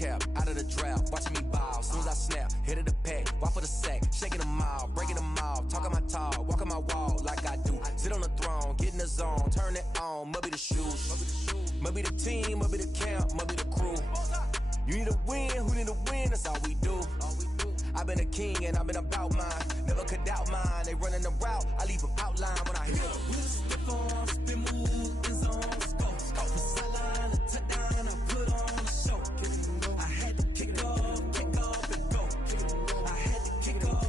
cap, out of the draft, watching me ball. Soon as I snap, hit of the pack, walk for the sack, shaking them all, breaking them all, talking my talk, walking my wall like I do. Sit on the throne, get in the zone, turn it on, must be the shoes, must be the team, must be the camp, must be the crew. You need a win, who need a win, that's all we do. I've been a king and I've been about mine, never could doubt mine. They running the route, I leave them outline when I hit them. We just step on, spin move, in zone, let's go. Off the sideline, a touchdown, I put on a show. I had to kick off and go. I had to kick off.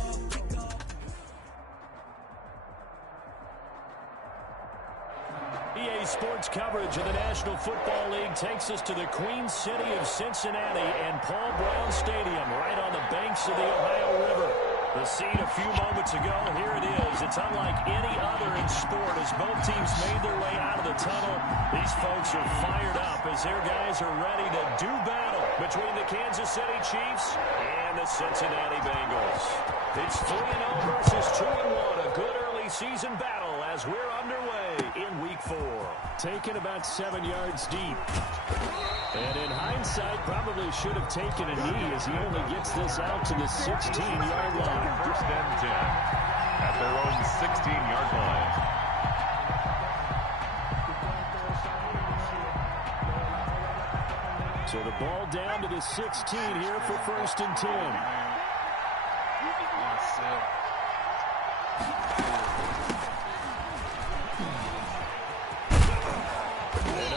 EA Sports coverage of the National Football League takes us to the Queen City of Cincinnati and Paul Brown Stadium, right on the banks of the Ohio River. The scene a few moments ago, here it is. It's unlike any other in sport as both teams made their way out of the tunnel. These folks are fired up as their guys are ready to do battle between the Kansas City Chiefs and the Cincinnati Bengals. It's 3-0 versus 2-1, a good early season battle as we're underway in Week 4. Taken about 7 yards deep. And in hindsight, probably should have taken a knee as he only gets this out to the 16-yard line. First and 10 at their own 16-yard line. So the ball down to the 16 here for first and 10.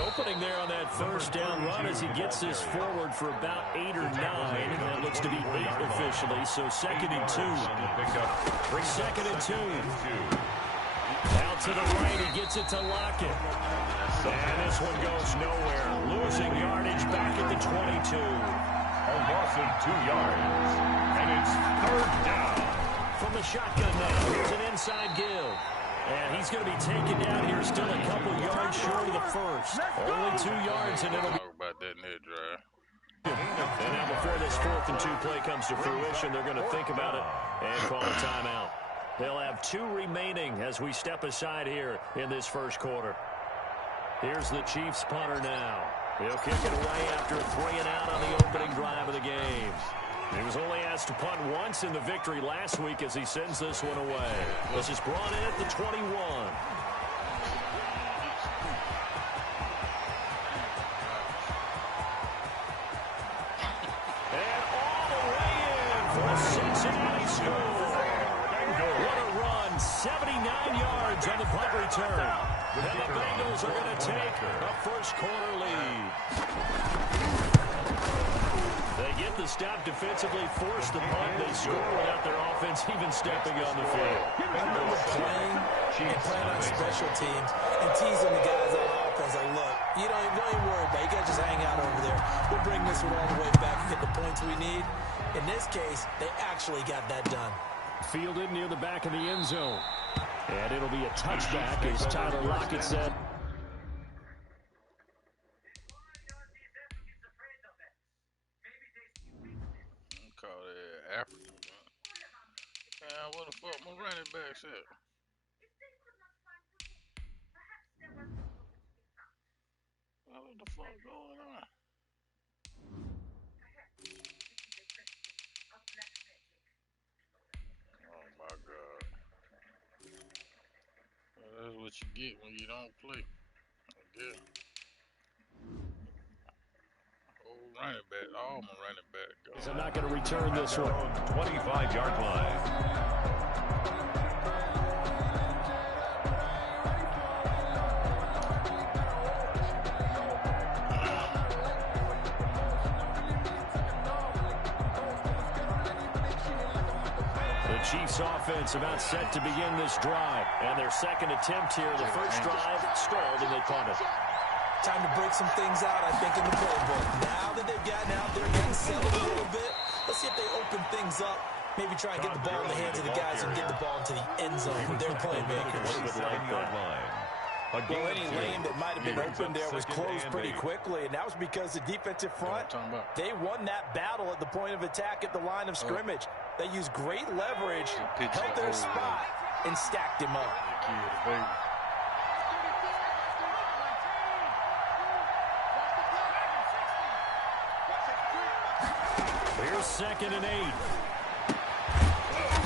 Opening there on that first down run as he gets this forward for about 8 or 9. And that looks to be 8 officially, so second and 2. Second and 2. Out to the right, he gets it to Lockett. And this one goes nowhere. Losing yardage back at the 22. A loss of 2 yards. And it's third down. From the shotgun now, here's an inside give. And he's going to be taken down here, still a couple yards short of the first. Only 2 yards, and it'll be... Talk about that net drive. And now before this 4th and 2 play comes to fruition, they're going to think about it and call a timeout. They'll have 2 remaining as we step aside here in this first quarter. Here's the Chiefs punter now. He'll kick it away after 3 and out on the opening drive of the game. He was only asked to punt once in the victory last week as he sends this one away. This is brought in at the 21. And all the way in for a Cincinnati score. What a run. 79 yards on the punt return. And the Bengals are going to take a first quarter lead. They get the stop defensively, force the punt. They score without their offense even stepping on the field. I remember playing on special teams and teasing the guys on offense like, look, you don't even worry about it. You guys just hang out over there. We'll bring this one all the way back and get the points we need. In this case, they actually got that done. Fielded near the back of the end zone. And it'll be a touchback, as Tyler Lockett said. African. Man, what the fuck my running backs at? What the fuck going on? Oh my God. Well, that's what you get when you don't play. I guess. Running back, all my running back. I'm not going to return this one. 25-yard line. The Chiefs offense about set to begin this drive. And their second attempt here, the first drive stalled and they punted. Time to break some things out, I think, in the playbook. Now that they've gotten out there and getting settled a little bit, let's see if they open things up. Maybe try and get the ball in the hands of the guys and get the ball into the end zone with their playmakers. Well, any lane that might have been open there was closed pretty quickly, and that was because the defensive front, they won that battle at the point of attack at the line of scrimmage. They used great leverage, held their spot, and stacked him up. 2nd and 8.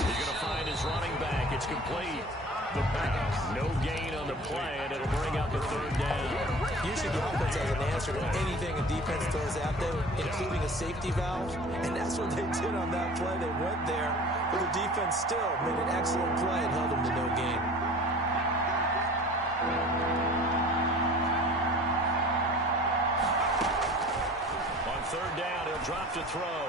He's going to find his running back. It's complete. The pass. No gain on the play, and it'll bring up the 3rd down. Usually the offense has an answer to anything a defense throws out there, including a safety valve. And that's what they did on that play. They went there, but the defense still made an excellent play and held them to no gain. On 3rd down, he'll drop to throw.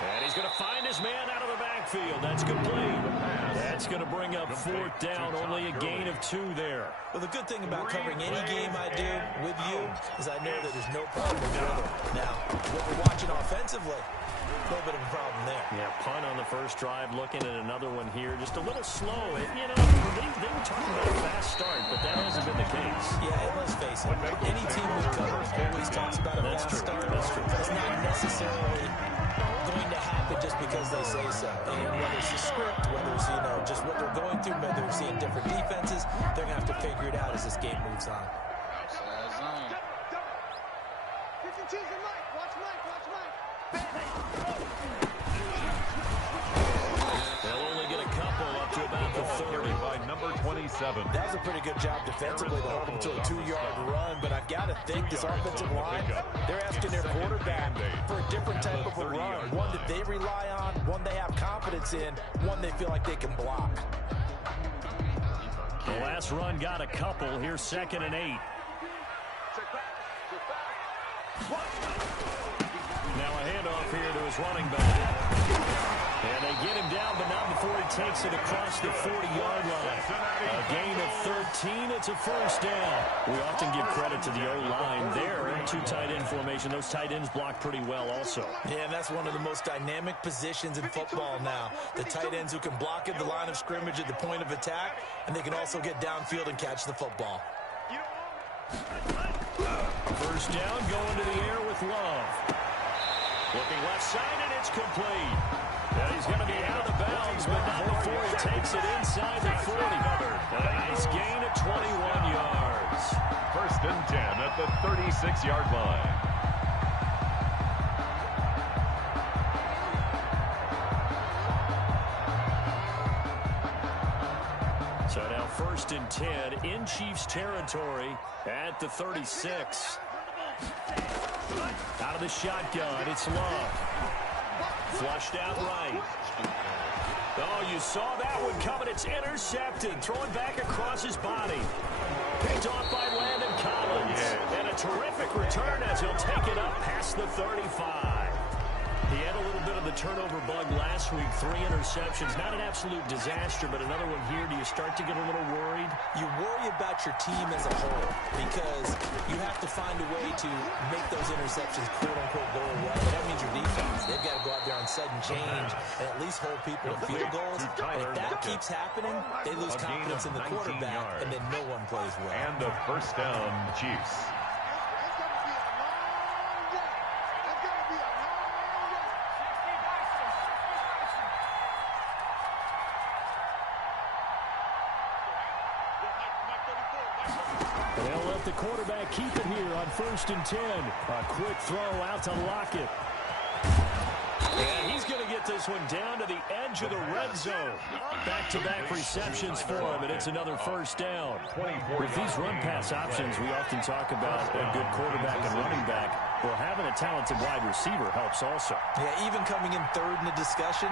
And he's going to find his man out of the backfield. That's complete. That's going to bring up 4th down. Only a gain of 2 there. Well, the good thing about covering any game I do with you is I know that there's no problem with rhythm. Now, what we're watching offensively, a little bit of a problem there. Yeah, punt on the first drive. Looking at another one here. Just a little slow. You know, they were talking about a fast start, but that hasn't been the case. Yeah, and let's face it. Any team we cover always talks about a fast start. That's true. That's not necessarily going to happen just because they say so. And whether it's the script, whether it's, just what they're going through, whether they're seeing different defenses, they're going to have to figure it out as this game moves on. Outside zone. They'll only get a couple up to about the 30. By number 27. That was a pretty good job defensively to hold them to a 2-yard run, but I've got to think this offensive line, they're asking their quarterback for a different type of a run, one that they rely on, one they have confidence in, one they feel like they can block. The last run got a couple. Here's 2nd and 8. Now a handoff here to his running back. And they get him down, but not before he takes it across the 40-yard line. A gain of 13. It's a 1st down. We often give credit to the O-line there. 2 tight end formation. Those tight ends block pretty well also. Yeah, and that's one of the most dynamic positions in football now. The tight ends who can block at the line of scrimmage at the point of attack, and they can also get downfield and catch the football. 1st down, going to the air with Love. Looking left side, and it's complete. And he's going to be out of bounds, but not before he takes it inside the 40. A nice gain of 21 yards. 1st and 10 at the 36-yard line. So now 1st and 10 in Chiefs territory at the 36. Out of the shotgun, it's Love. Flushed out right. Oh, you saw that one coming. It's intercepted. Throwing back across his body. Picked off by Landon Collins. And a terrific return as he'll take it up past the 35. He had a little bit of the turnover bug last week. 3 interceptions. Not an absolute disaster, but another one here. Do you start to get a little worried? You worry about your team as a whole because you have to find a way to make those interceptions quote-unquote go away. That means your defense. They've got to go out there on sudden change and at least hold people to field goals. And if that keeps happening, they lose confidence in the quarterback, and then no one plays well. And the 1st down, Chiefs. They'll let the quarterback keep it here on 1st and 10. A quick throw out to Lockett. And he's going to get this one down to the edge of the red zone. Back-to-back receptions for him, and it's another 1st down. With these run-pass options, we often talk about a good quarterback and running back. Well, having a talented wide receiver helps also. Yeah, even coming in 3rd in the discussion,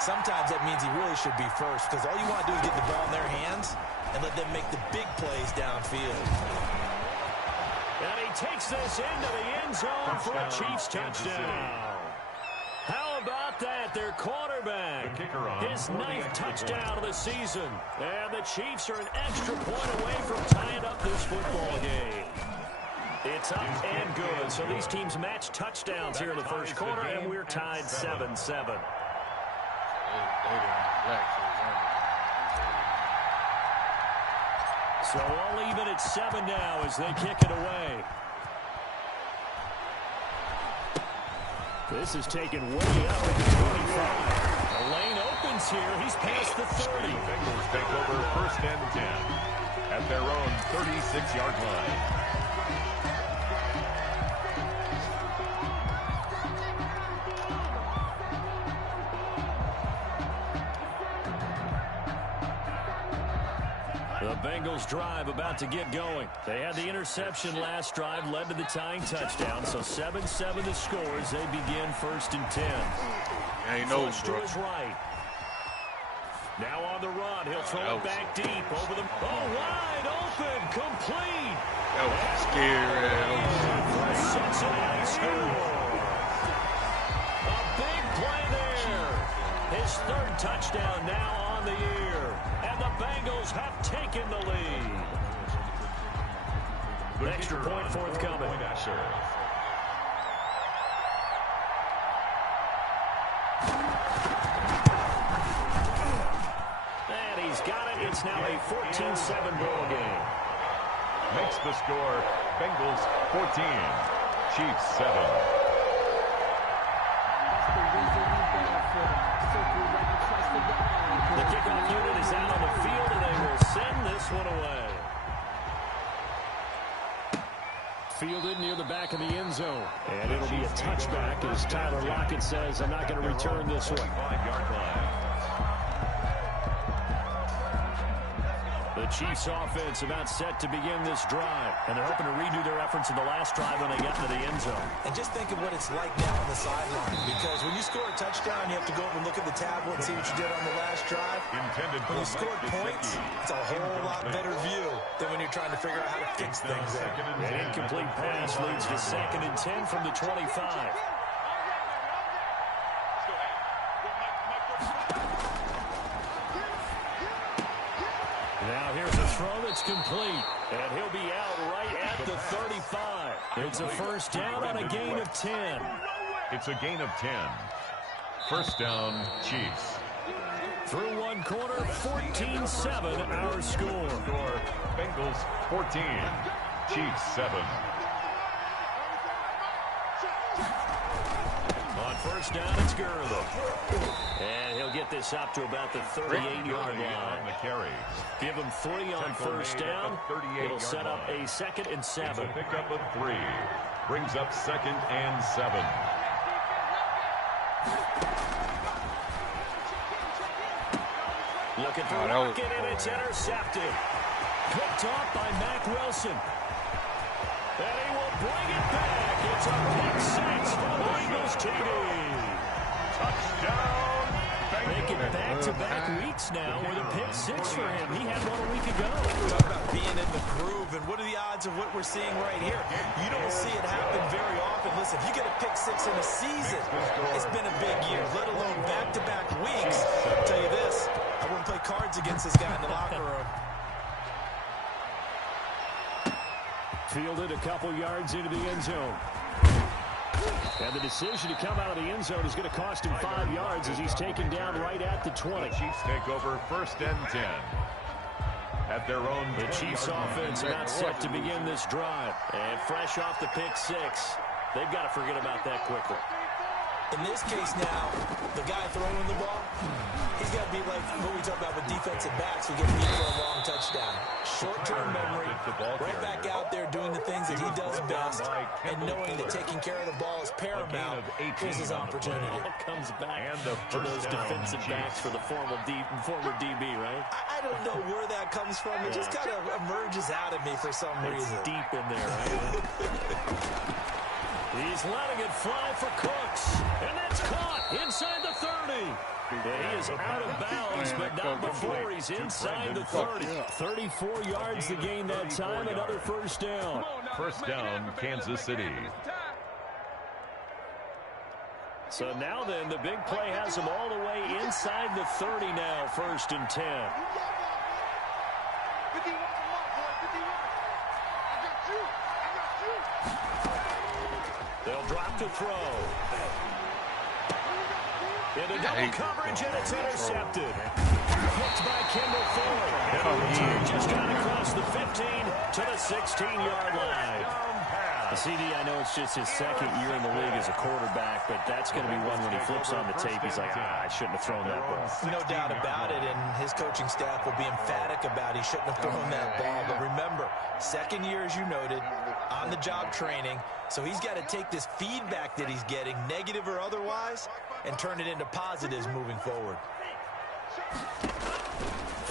sometimes that means he really should be 1st because all you want to do is get the ball in their hands and let them make the big plays downfield. And he takes this into the end zone for a Chiefs touchdown. How about that? Their quarterback, his 9th touchdown of the season. And the Chiefs are an extra point away from tying up this football game. It's up and good. So these teams match touchdowns here in the 1st quarter, and we're tied 7-7. So all even at 7 now as they kick it away. This is taken way up at the 25. The lane opens here. He's past the 30. Bengals take over 1st and 10 at their own 36-yard line. The Bengals drive about to get going. They had the interception last drive, led to the tying touchdown. So 7-7 the score as they begin 1st and 10. Yeah, he knows, bro. To his right. Now on the run. He'll throw it back deep over the... Oh, wide open. Complete. That was scary. Cincinnati score. A big play there. His 3rd touchdown now on the year. And the Bengals have taken the lead. Extra point forthcoming. And he's got it. It's now a 14-7 ball game. Makes the score Bengals 14, Chiefs 7. The kickoff unit is out on the field, and they will send this one away. Fielded near the back of the end zone. And it'll be a touchback as Tyler Lockett says, I'm not going to return this one. The Chiefs offense about set to begin this drive. And they're hoping to redo their efforts in the last drive when they got to the end zone. And just think of what it's like now on the sideline. Because when you score a touchdown, you have to go over and look at the tablet and see what you did on the last drive. When you scored points, it's a whole lot better view than when you're trying to figure out how to fix things there. An incomplete pass leads to 2nd and 10 from the 25. Now here's a throw that's complete, and he'll be out right at the 35. It's a 1st down on a gain of 10. It's a gain of 10. 1st down, Chiefs. Through one quarter, 14-7 our score. Bengals 14, Chiefs 7. On 1st down, it's Gurley. And he'll get this up to about the 38-yard line. The carry. Give him 3 on 1st down. It'll set up a 2nd and 7. It's a pickup of 3. Brings up 2nd and 7. Looking for Lockett, and it's intercepted. Picked off by Mack Wilson. And he will bring it back. It's a pick 6 for Bengals TV. Touchdown. Making back-to-back weeks now with a pick 6 for him. He had one a week ago. Talk about being in the groove, and what are the odds of what we're seeing right here? You don't see it happen very often. Listen, if you get a pick 6 in a season, it's been a big year, let alone back-to-back weeks. I'll tell you this, I wouldn't play cards against this guy in the locker room. Fielded a couple yards into the end zone. And the decision to come out of the end zone is going to cost him 5 yards as he's taken down right at the 20. The Chiefs take over 1st and 10. At their own. The Chiefs offense about set to begin this drive. And fresh off the pick 6, they've got to forget about that quickly. In this case now, the guy throwing the ball, he's got to be like what we talk about with defensive backs who get beat for a long touchdown. Short-term memory, right back out there doing the things that he does best, and knowing that taking care of the ball is paramount. Here's his opportunity. It comes back to those defensive backs for the former DB, right? I don't know where that comes from. It just kind of emerges out of me for some reason. It's deep in there, right? He's letting it fly for Cooks, and that's caught inside the 30. He is out of bounds, but not before he's inside the 30. 34 yards to gain that time, another 1st down. 1st down, Kansas City. So now then, the big play has him all the way inside the 30 now, 1st and 10. They'll drop to throw. Into double coverage, and it's intercepted. Picked by Kendall Ford. And a return just got across the 15 to the 16-yard line. CD, I know it's just his 2nd year in the league as a quarterback, but that's going to be one when he flips on the tape, he's like, I shouldn't have thrown that ball. No doubt about it, and his coaching staff will be emphatic about he shouldn't have thrown that ball. But remember, 2nd year, as you noted, on-the-job training, so he's got to take this feedback that he's getting, negative or otherwise, and turn it into positives moving forward.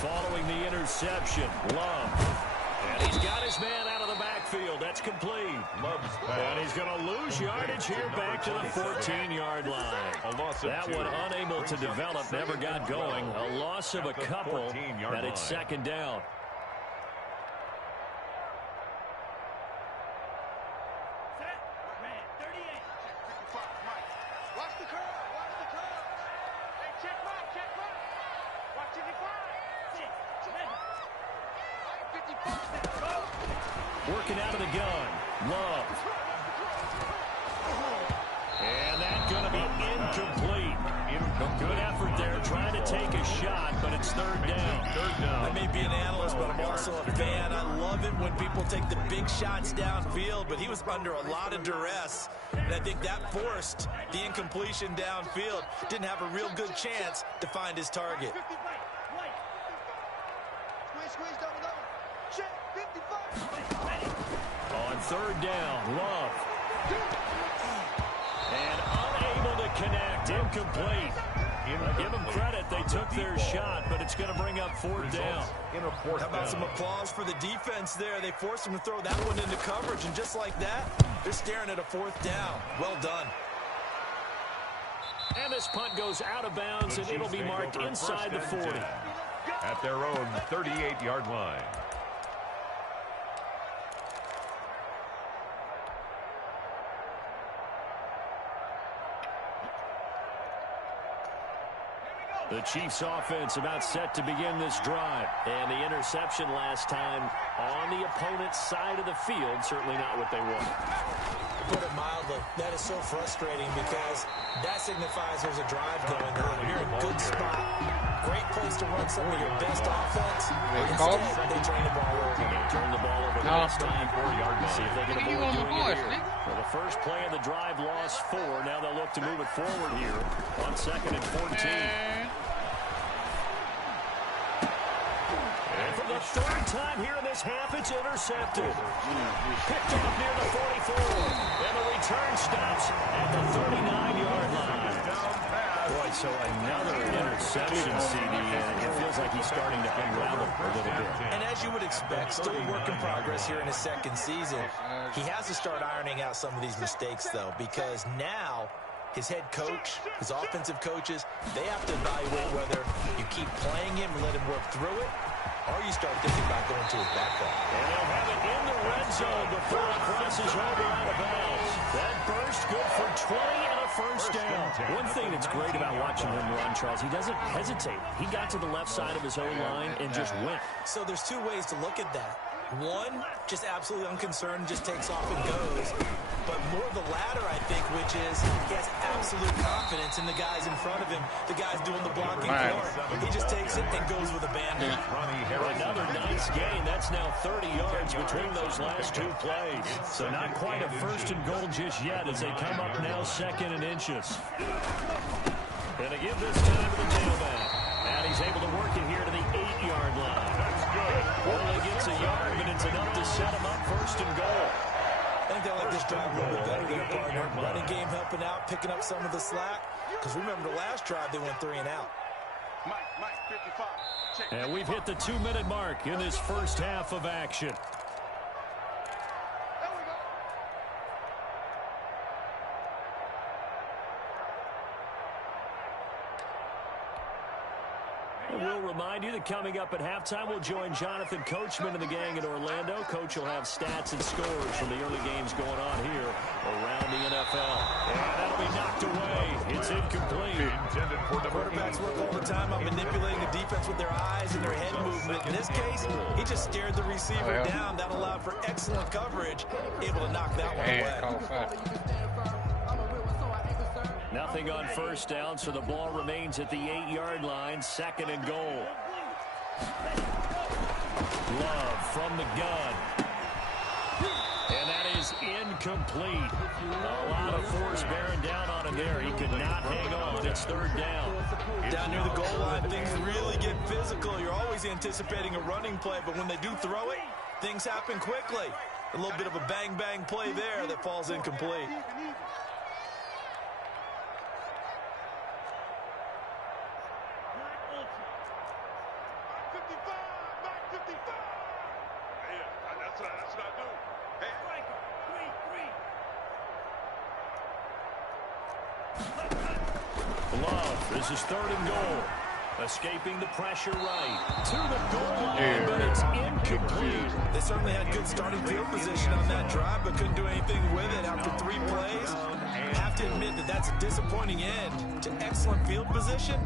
following the interception. Love. And he's got his man out of the backfield. That's complete. And he's going to lose yardage here back to the 14-yard line. That one unable to develop, never got going. A loss of a couple, and it's second down. Working out of the gun. Love. And that's going to be incomplete. Good effort there, trying to take a shot, but it's third down. I may be an analyst, but I'm also a fan. I love it when people take the big shots downfield, but he was under a lot of duress, and I think that forced the incompletion downfield. Didn't have a real good chance to find his target. On third down, Love. And unable to connect, incomplete. Give them credit, they took their shot, but it's going to bring up fourth down. How about some applause for the defense there? They forced him to throw that one into coverage, and just like that, they're staring at a fourth down. Well done. And this punt goes out of bounds, and it'll be marked inside the 40. At their own 38-yard line. The Chiefs offense about set to begin this drive. And the interception last time on the opponent's side of the field, certainly not what they want. To put it mildly, that is so frustrating because that signifies there's a drive going on. You're in a good spot. Great place to run some of your best offense. Instead, they turn the ball over. They turn the ball over last time. 4-yard line. See if they can avoid doing it here. Well, the first play of the drive lost 4. Now they'll look to move it forward here on 2nd and 14. And for the third time here in this half, it's intercepted. Picked off near the 44. And the return stops at the 39-yard line. Boy, so another interception, CD, and it feels like he's starting to unravel a little bit. And as you would expect, still a work in progress here in his second season. He has to start ironing out some of these mistakes, though, because now his head coach, his offensive coaches, they have to evaluate whether you keep playing him and let him work through it, or you start thinking about going to his backup. And they'll have it in the red zone before it crosses over out of bounds. That burst good for 20 and a first down. One thing that's great about watching him run, Charles, he doesn't hesitate. He got to the left side of his own line and just went. So there's two ways to look at that. One, just absolutely unconcerned, just takes off and goes. But more the latter, I think, which is he has absolute confidence in the guys in front of him, the guys doing the blocking for him. He just takes it and goes with abandon. Another nice gain. That's now 30 yards between those last two plays. So not quite a first and goal just yet as they come up now 2nd and inches. Gonna give this time to the tailback. And he's able to work it here to the 8-yard line. Only gets a yard, but it's enough to set him up 1st and goal. I think they like this drive a little bit better than their partner. Running game helping out, picking up some of the slack. Because remember the last drive, they went 3 and out. Mike, 55. Check. And we've hit the 2-minute mark in this first half of action. We'll remind you that coming up at halftime, we'll join Jonathan Coachman and the gang in Orlando. Coach will have stats and scores from the early games going on here around the NFL. And that'll be knocked away. It's incomplete. Quarterbacks work all the time on manipulating the defense with their eyes and their head movement. In this case, he just stared the receiver down. That allowed for excellent coverage, able to knock that one away. Nothing on first down, so the ball remains at the 8-yard line, 2nd and goal. Love from the gun. And that is incomplete. A lot of force bearing down on him there. He could not hang on. It's 3rd down. Down near the goal line, things really get physical. You're always anticipating a running play, but when they do throw it, things happen quickly. A little bit of a bang-bang play there that falls incomplete. Love, this is 3rd and goal. Escaping the pressure right to the goal line, but it's incomplete. They certainly had good starting field position on that drive, but couldn't do anything with it after 3 plays. I have to admit that that's a disappointing end to excellent field position.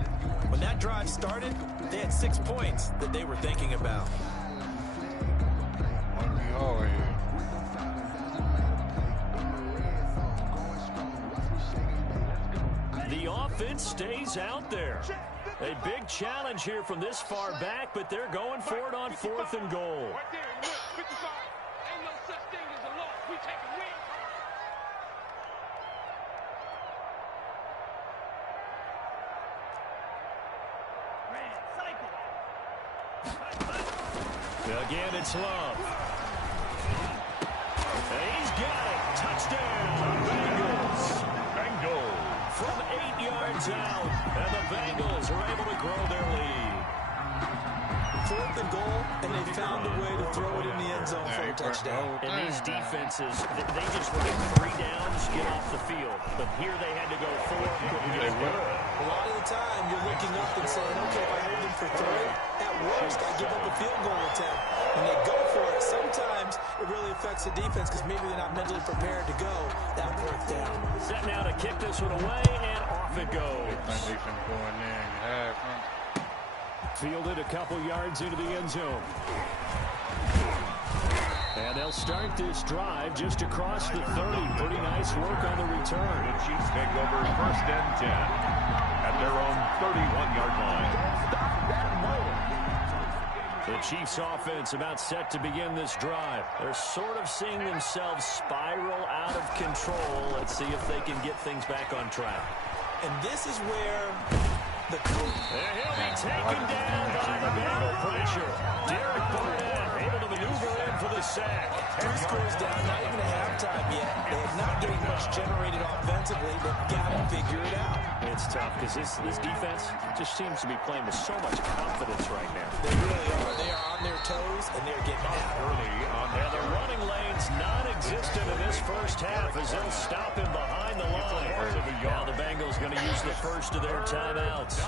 When that drive started, they had 6 points that they were thinking about. The offense stays out there. A big challenge here from this far back, but they're going for it on 4th and goal. Right there, look, 55. Ain't no such thing as a loss. We take a win. Again, it's Love. And he's got it. Touchdown, Bengals. From 8 yards out, and the Bengals are able to grow their lead. 4th and goal, and they found a way to throw it in the end zone for a touchdown. And these defenses, they just run 3 downs, get off the field. But here they had to go 4. A lot of the time, you're looking up and saying, okay, if I hold them for 3, at worst, I give up a field goal attempt. When they go for it, sometimes it really affects the defense because maybe they're not mentally prepared to go that 4th down. Set now to kick this one away, and off it goes. Fielded a couple yards into the end zone. And they'll start this drive just across the 30. Pretty nice work on the return. The Chiefs take over 1st and 10 at their own 31-yard line. The Chiefs offense about set to begin this drive. They're sort of seeing themselves spiral out of control. Let's see if they can get things back on track. And this is where the and he'll be taken down by the Bengal pressure. Derek Barnett able to maneuver in for the sack. 2 scores down, not even at halftime yet. They have not getting much generated offensively. They've got to figure it out. It's tough because this defense just seems to be playing with so much confidence right now. They really are. They are on their toes, and they're getting out early on the running lane's non-existent in this first half as they'll stop him behind the line. Now the Bengals going to use the first of their timeouts.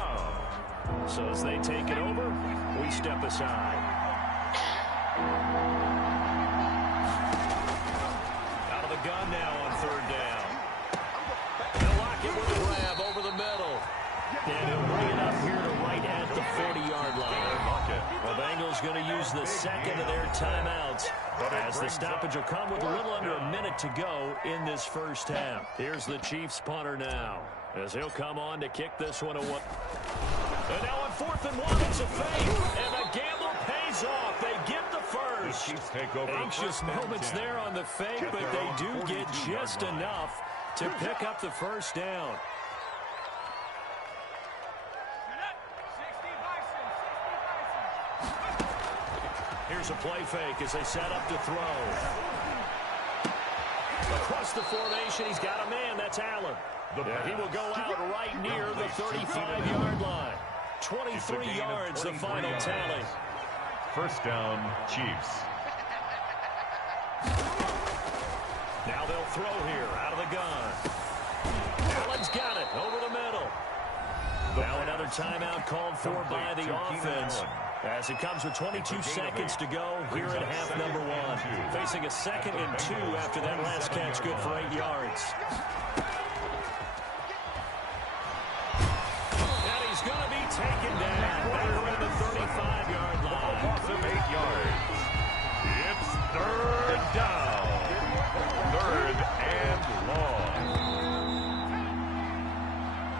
So as they take it over, we step aside. Out of the gun now on 3rd down. They'll lock it with a grab over the middle. And he'll bring it up here to right at the 40-yard line. The Bengals going to use the second of their timeouts as the stoppage will come with a little under a minute to go in this first half. Here's the Chiefs punter now as he'll come on to kick this one away. And now on 4th and 1, it's a fake, and the gamble pays off. They get the first. The Chiefs take over. Anxious moments there on the fake, but they do get just enough to pick up the first down. Here's a play fake as they set up to throw. Across the formation, he's got a man. That's Allen. He will go out right near the 35-yard line. 23 yards, the final tally. 1st down, Chiefs. Now they'll throw here out of the gun. Allen's got it over the middle. Now another timeout called for by the offense as it comes with 22 seconds to go here at half number 1. Facing a 2nd and 2 after that last catch, good for 8 yards. And he's going to be taken down back around the 35-yard line. Loss of 8 yards. It's 3rd down. 3rd and long.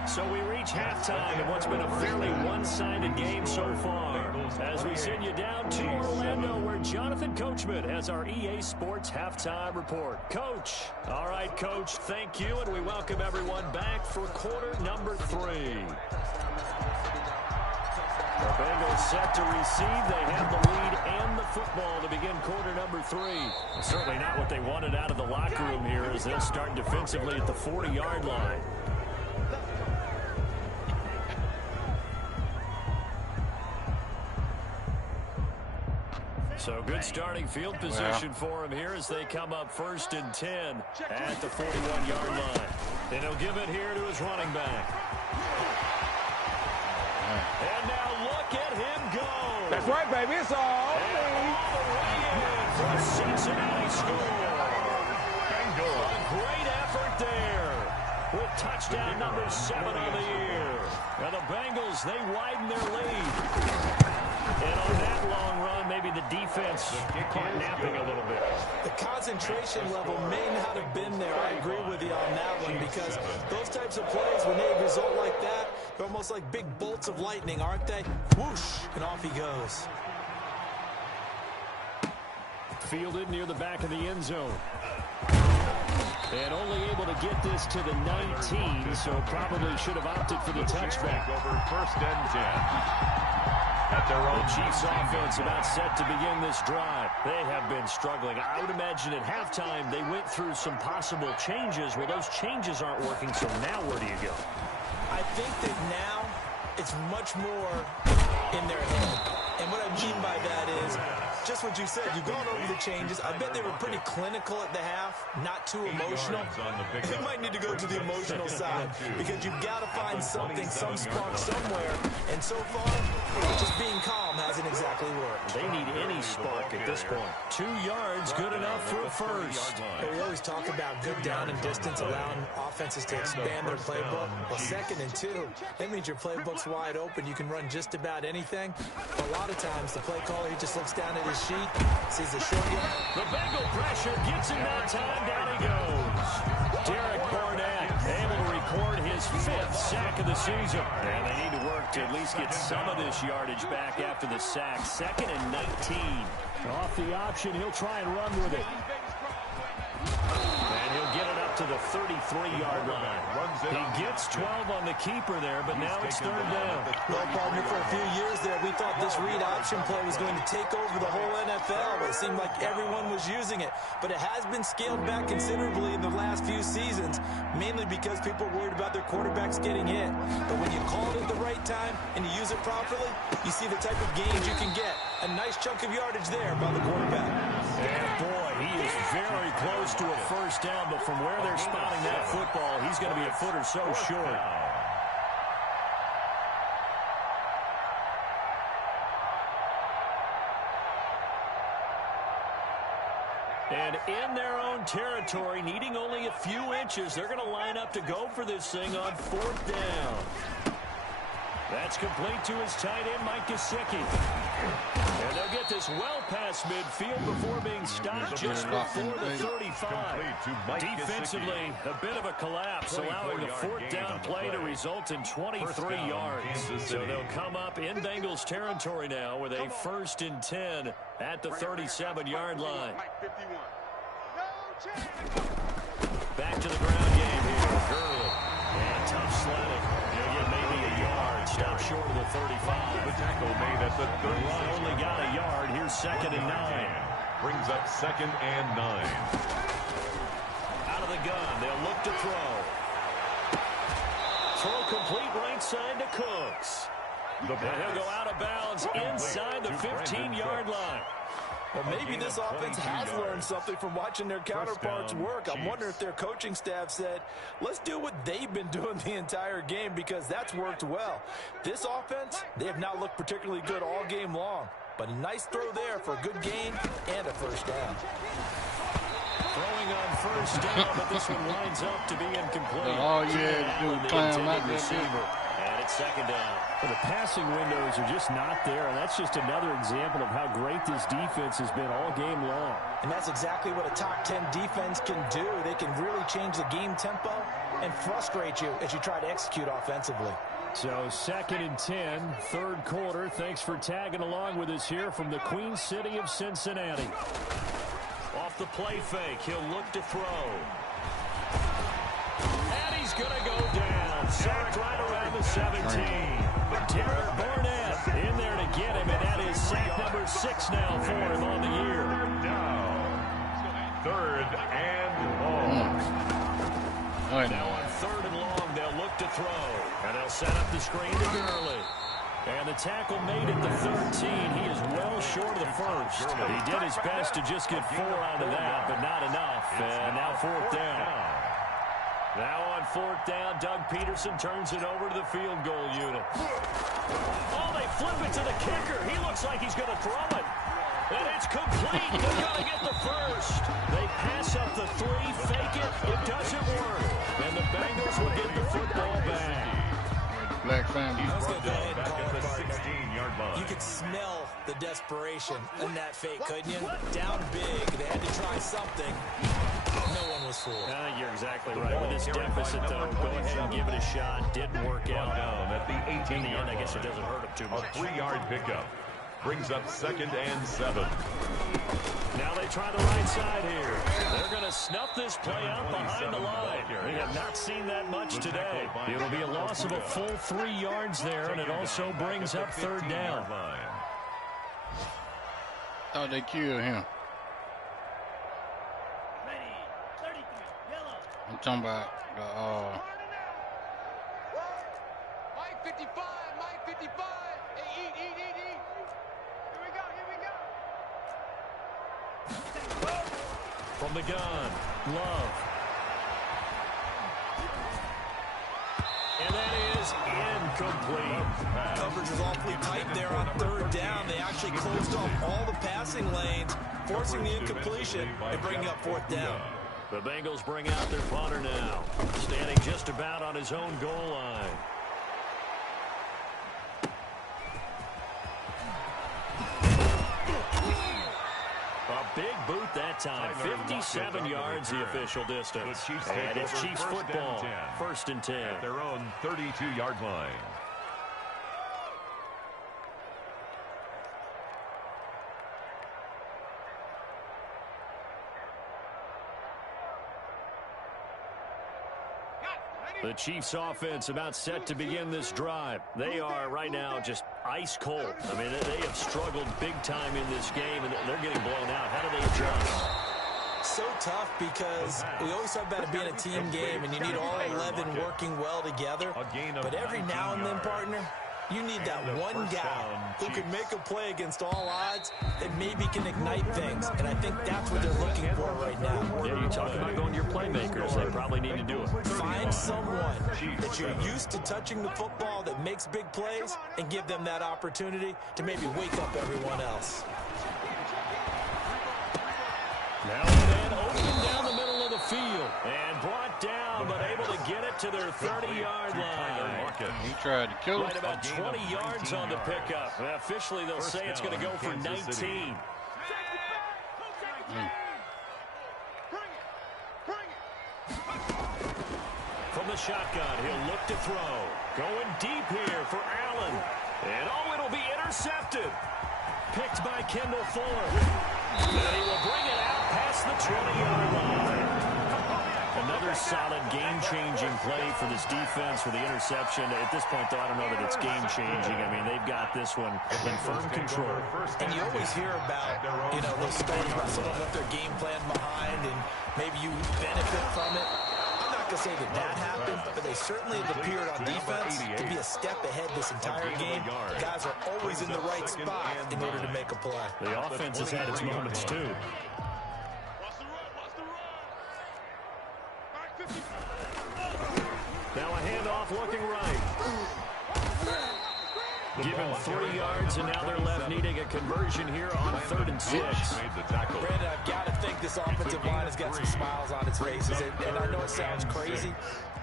So we reach halftime in what's been a fairly one-sided game so far. As we send you down to Orlando, where Jonathan Coachman has our EA Sports Halftime Report. Coach. All right, Coach, thank you, and we welcome everyone back for quarter number 3. The Bengals set to receive. They have the lead and the football to begin quarter number 3. Certainly not what they wanted out of the locker room here as they'll start defensively at the 40-yard line. So good starting field position for him here as they come up 1st and 10 at the 41-yard line. And he'll give it here to his running back. And now look at him go. That's right, baby. It's all the way in for a Cincinnati score. A great effort there with touchdown number 7 on the year. Now the Bengals, they widen their lead. And on that long run, maybe the defense caught napping a little bit. The concentration level may not have been there. I agree with you on that one, because those types of plays, when they result like that, they're almost like big bolts of lightning, aren't they? Whoosh, and off he goes. Fielded near the back of the end zone. And only able to get this to the 19, so probably should have opted for the touchback. Over 1st and 10. At their own Chiefs offense about set to begin this drive. They have been struggling. I would imagine at halftime they went through some possible changes. Well, those changes aren't working, so now where do you go? I think that now it's much more in their head. And what I mean by that is just what you said. You've gone over the changes. I bet they were pretty clinical at the half, not too emotional. They might need to go to the emotional side, because you've got to find something, some spark somewhere. And so far, just being calm hasn't exactly worked. They need any spark at this point. 2 yards, good enough for a first. We always talk about good down and distance, allowing offenses to expand their playbook. Well, 2nd and 2, that means your playbook's wide open. You can run just about anything. A lot of times, the play caller, he just looks down at his sheet, sees the short yard. The Bengal pressure gets him that time. Down he goes. Derek Barnett able to record his 5th sack of the season. And they need to work to at least get some of this yardage back after the sack. 2nd and 19. Off the option, he'll try and run with it. And he'll get it up to the 33-yard line. He gets 12 on the keeper there, but now it's 3rd down. Well, partner, for a few years there, we thought this read option play was going to take over the whole NFL. It seemed like everyone was using it, but it has been scaled back considerably in the last few seasons, mainly because people are worried about their quarterbacks getting hit. But when you call it at the right time and you use it properly, you see the type of gains you can get. A nice chunk of yardage there by the quarterback. And boy, he is very close to a first down, but from where they're spotting that football, he's going to be a foot or so short. And in their own territory, needing only a few inches, they're going to line up to go for this thing on 4th down. That's complete to his tight end, Mike Gesicki. And they'll get this well past midfield before being stopped just before the 35. Defensively, a bit of a collapse, allowing the 4th down play to result in 23 yards. So they'll come up in Bengals territory now with a 1st and 10 at the 37-yard line. Back to the ground game here. Gurley. And tough sledding. They'll get maybe a yard. Stop short of the 35. The tackle made at the 30. Only got a yard. Here's 2nd and 9. Brings up 2nd and 9. Out of the gun. They'll look to throw. Throw complete right side to Cooks. And he'll go out of bounds inside the 15-yard line. Well, maybe this offense has learned something from watching their counterparts work. I'm wondering if their coaching staff said, let's do what they've been doing the entire game, because that's worked well. This offense, they have not looked particularly good all game long. But a nice throw there for a good gain and a first down. Throwing on first down, but this one lines up to be incomplete. Oh, yeah, the intended receiver. And it's 2nd down. Well, the passing windows are just not there, and that's just another example of how great this defense has been all game long. And that's exactly what a top 10 defense can do. They can really change the game tempo and frustrate you as you try to execute offensively. So 2nd and 10, 3rd quarter. Thanks for tagging along with us here from the Queen City of Cincinnati. Off the play fake, he'll look to throw. And he's going to go down. Sacked right around the 17. Derek Barnett in there to get him, and that is sack number 6 now for him on the year. 3rd and long. Now on 3rd and long, they'll look to throw. And they'll set up the screen to Gurley. And the tackle made at the 13. He is well short of the first. He did his best to just get 4 out of that, but not enough. And now 4th down. Now on 4th down, Doug Peterson turns it over to the field goal unit. Oh, they flip it to the kicker. He looks like he's going to throw it. And it's complete. They're going to get the first. They pass up the 3, fake it. It doesn't work. And the Bengals will get the football back. Black family. I was going to go ahead and Back call at it, the partner. 16-yard line. You could smell the desperation in that fake, couldn't you? Down big. They had to try something. No one was fooled. I think you're exactly right. With this deficit, though, go ahead and give it a shot. Didn't work out. Down at the 18-yard In the end, I guess it line. doesn't hurt him too A much. 3-yard pickup brings up 2nd and 7. Now they try the right side here. They're going to snuff this play out behind the line. We have not seen that much today. It'll be a loss of a full 3 yards there, and it also brings up 3rd down. Thought they killed him. I'm talking about the Mike 55, Mike 55. Hey, eat. Here we go. From the gun, Love. And that is incomplete. Coverage was awfully tight there on 3rd down. They actually closed off all the passing lanes, forcing the incompletion and bringing up 4th down. The Bengals bring out their punter now, standing just about on his own goal line. A big boot that time, 57 yards the official distance. And it's Chiefs football, 1st and 10. At their own 32-yard line. The Chiefs offense about set to begin this drive. They are right now just ice cold. I mean, they have struggled big time in this game, and they're getting blown out. How do they adjust? So tough because we always talk about it being a team game, and you need all 11 working well together. But every now and then, partner, you need that one guy who can make a play against all odds that maybe can ignite things. And I think that's what they're looking for right now. Yeah, you talk about going to your playmakers. They probably need to do it. Find someone that you're used to touching the football that makes big plays and give them that opportunity to maybe wake up everyone else. Now and then, open down the middle of the field. And brought down, but able to get it to their 30-yard line. He tried to kill him. Right about 20 yards on the pickup. Well, officially, they'll say it's going to go for 19. From the shotgun, he'll look to throw. Going deep here for Allen. And, oh, it'll be intercepted. Picked by Kendall Fuller. And he will bring it out past the 20-yard line. Another solid game-changing play for this defense for the interception. At this point, though, I don't know that it's game-changing. I mean, they've got this one in firm control. And you always hear about, those stories about someone left their game plan behind and maybe you benefit from it. I'm not going to say that happened, but they certainly have appeared on defense to be a step ahead this entire game. Guys are always in the right spot in order to make a play. The offense has had its moments, too. Now a handoff looking right. Given 3 yards, and now they're left needing a conversion here on 3rd and 6. Brandon, I've got to think this offensive line has got some smiles on its faces. And I know it sounds crazy,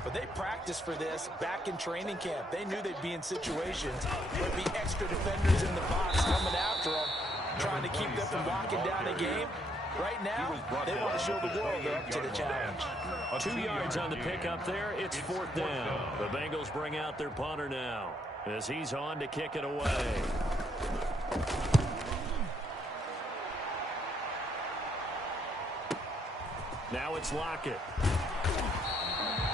but they practiced for this back in training camp. They knew they'd be in situations where there'd be extra defenders in the box coming after them, trying to keep them from locking down a game. Right now, they want to show the world they're up to the challenge. 2 yards on the pickup there. It's 4th down. The Bengals bring out their punter now as he's on to kick it away. Now it's Lockett.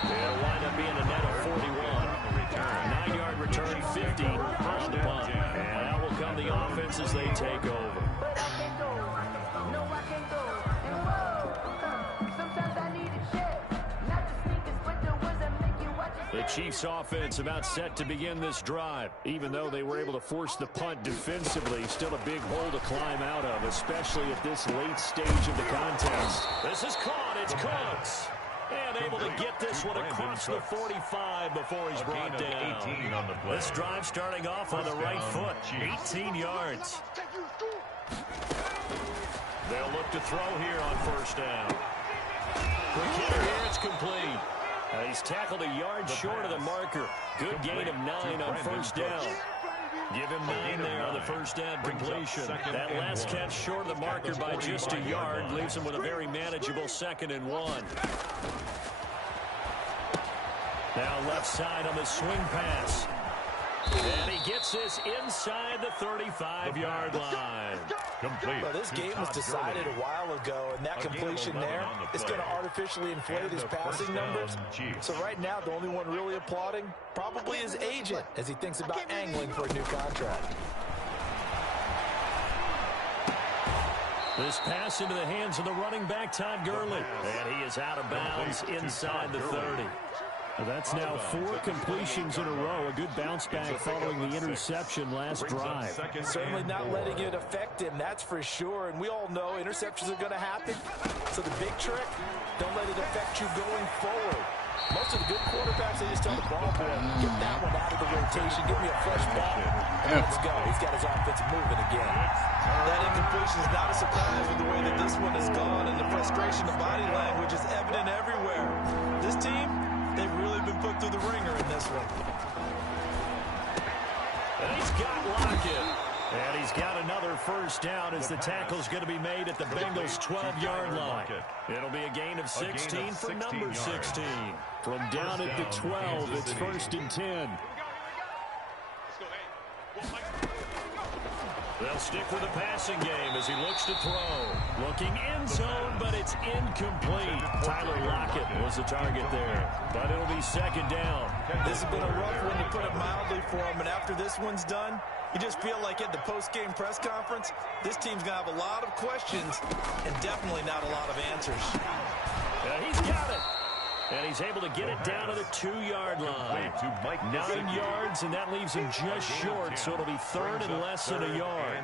It'll wind up being a net of 41. 9-yard return, 50 on the punt. And out will come the offense as they take over. The Chiefs offense about set to begin this drive. Even though they were able to force the punt defensively, still a big hole to climb out of, especially at this late stage of the contest. This is caught. It's Cooks. And able to get this one across the 45 before he's brought down. This drive starting off on the right foot. 18 yards. They'll look to throw here on first down. Quick hitter here, it's complete. He's tackled a yard short of the marker. Good gain of 9 on first down. Give him 9 there on the first down completion. That last catch short of the marker by just a yard leaves him with a very manageable 2nd and 1. Now left side on the swing pass. And he gets this inside the 35-yard line. Well, this game was decided a while ago, and that completion there is going to artificially inflate his passing numbers. So right now, the only one really applauding probably his agent as he thinks about angling for a new contract. This pass into the hands of the running back, Todd Gurley. And he is out of bounds inside the 30. Well, that's now 4 completions in a row. A good bounce back following the interception last drive. Certainly not letting it affect him, that's for sure. And we all know interceptions are going to happen. So the big trick, don't let it affect you going forward. Most of the good quarterbacks, they just tell the ball boy, get that one out of the rotation, give me a fresh ball, and let's go. He's got his offense moving again. That incompletion is not a surprise with the way that this one has gone, and the frustration of body language is evident everywhere. This team, they've really been put through the ringer in this one. And he's got Lockett. And he's got another first down as the tackle's going to be made at the Bengals' 12-yard line. It'll be a gain of 16 for number 16. From down at the 12, it's 1st and 10. They'll stick with the passing game as he looks to throw. Looking end zone, but it's incomplete. Tyler Lockett was the target there, but it'll be 2nd down. This has been a rough one, to put it mildly, for him, and after this one's done, you just feel like at the post-game press conference, this team's going to have a lot of questions and definitely not a lot of answers. He's got it. And he's able to get it down to the 2-yard line. 9 yards, and that leaves him just short, so it'll be 3rd and less than a yard.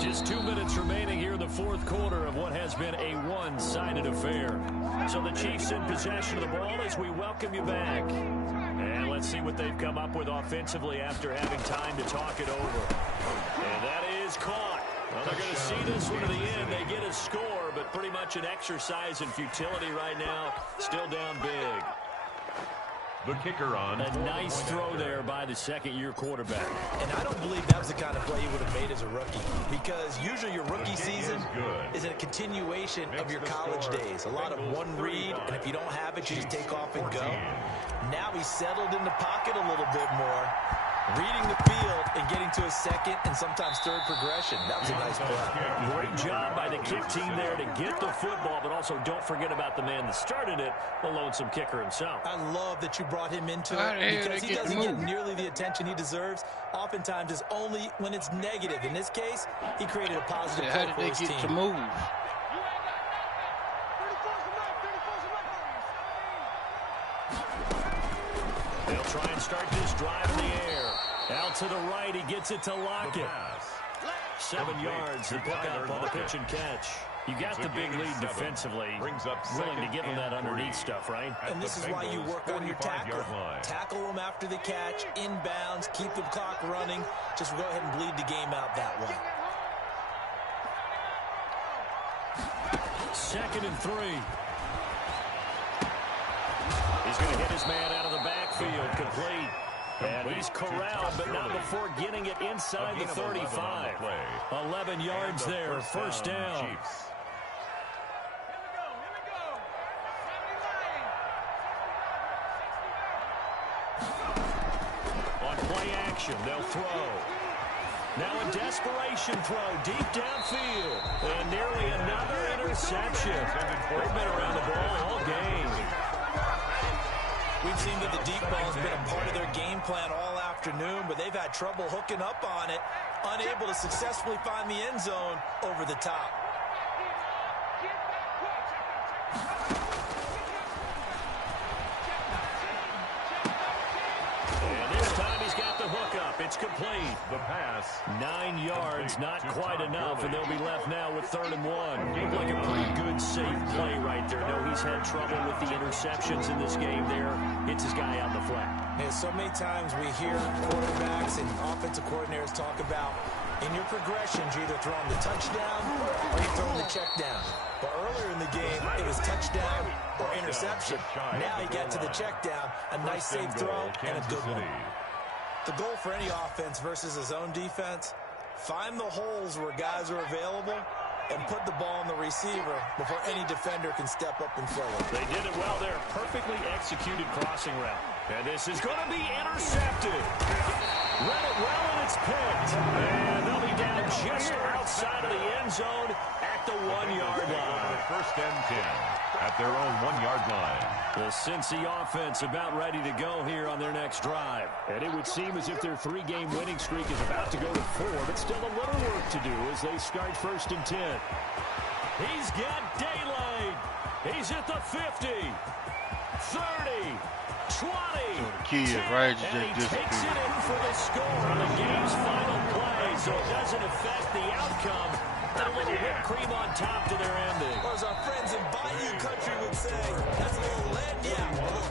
Just 2 minutes remaining here in the 4th quarter of what has been a one-sided affair. So the Chiefs in possession of the ball as we welcome you back. And let's see what they've come up with offensively after having time to talk it over. And that is caught. Well, they're going to see this one to the end. They get a score, but pretty much an exercise in futility right now. Still down big. The kicker on. A nice throw there by the 2nd-year quarterback. And I don't believe that was the kind of play he would have made as a rookie, because usually your rookie season is a continuation of your college days. A lot of one read, and if you don't have it, you just take off and go. Now he's settled in the pocket a little bit more, reading the field and getting to a 2nd and sometimes 3rd progression. That was a nice play. Great job by the kick team there to get the football, but also don't forget about the man that started it, the lonesome kicker himself. I love that you brought him into it, because he doesn't get nearly the attention he deserves. Oftentimes it's only when it's negative. In this case, he created a positive play for his team. How did they get to move? They'll try and start this drive in the air. Out to the right, he gets it to Lockett. 7 yards to pick up on the pitch and catch. You got the big lead defensively. Willing to give him that underneath stuff, right? And this is why you work on your tackle. Tackle him after the catch, inbounds, keep the clock running. Just go ahead and bleed the game out that way. 2nd and 3. He's going to hit his man out of the backfield, complete. And he's corralled, but not before getting it inside the 35. 11 yards there, 1st down. On play action, they'll throw. Now a desperation throw deep downfield. And nearly another interception. They've been around the ball all game. We've seen that the deep ball has been a part of their game plan all afternoon, but they've had trouble hooking up on it, unable to successfully find the end zone over the top. And this time he's got the hook up. It's It's complete. The pass. 9 yards, not quite enough, and they'll be left now with 3rd and 1. Looked like a pretty good, safe play right there. No, he's had trouble with the interceptions in this game there. Hits his guy out in the flat. Yeah, so many times we hear quarterbacks and offensive coordinators talk about in your progressions, you're either throwing the touchdown or you're throwing the check down. But earlier in the game, it was touchdown or interception. Now he got to the check down, a nice safe throw, and a good one. The goal for any offense versus his own defense, find the holes where guys are available and put the ball on the receiver before any defender can step up and fill it. They did it well there. Perfectly executed crossing route. And this is going to be intercepted. Read it well, and it's picked. And they'll be down just outside of the end zone at the 1-yard line. 1st and 10 at their own 1-yard line. The Cincy offense about ready to go here on their next drive. And it would seem as if their 3-game winning streak is about to go to 4, but still a little work to do as they start 1st and 10. He's got daylight. He's at the 50, 30, 20. So the key is right, and he takes it in for the score on the game's final play, so it doesn't affect the outcome. A little whipped cream on top to their ending. Or as our friends in Bayou Country would say, that's a little lead, yeah.